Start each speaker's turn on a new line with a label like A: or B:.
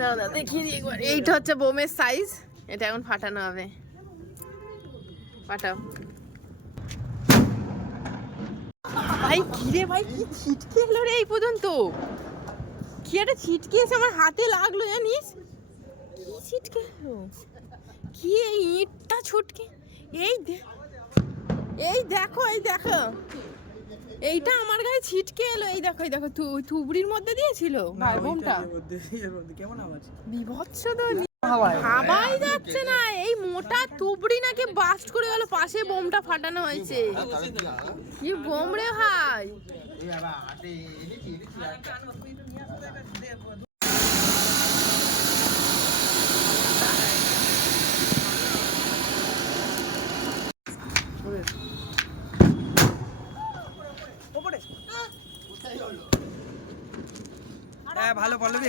A: দাদা দেখিয়ে দিই এইটা হচ্ছে বোমের সাইজ এটা এখন ফাটানো হবে। ফাটাও। ভাই, কিরে ভাই, কি ছিটকে এলো রে এই পর্যন্ত? কি একটা ছিটকে এসে আমার হাতে লাগল জানিস? কি ছিটকে এলো? কি এই ইটটা ছুটকে? এই এই দেখো এই দেখো। এইটা আমার গায়ে ছিটকে এলো এই দেখো এই দেখো থুবড়ির মধ্যে দিয়েছিল ভাইবোনটা
B: কেমন আওয়াজ
A: বিভৎস তো হাওয়াই যাচ্ছে না এই মোটা তুবড়ি নাকি বাস্ট করে গেল পাশে বোমটা ফাটানো হয়েছে কি বোম রে ভাই
B: হ্যাঁ ভালো পল্লবী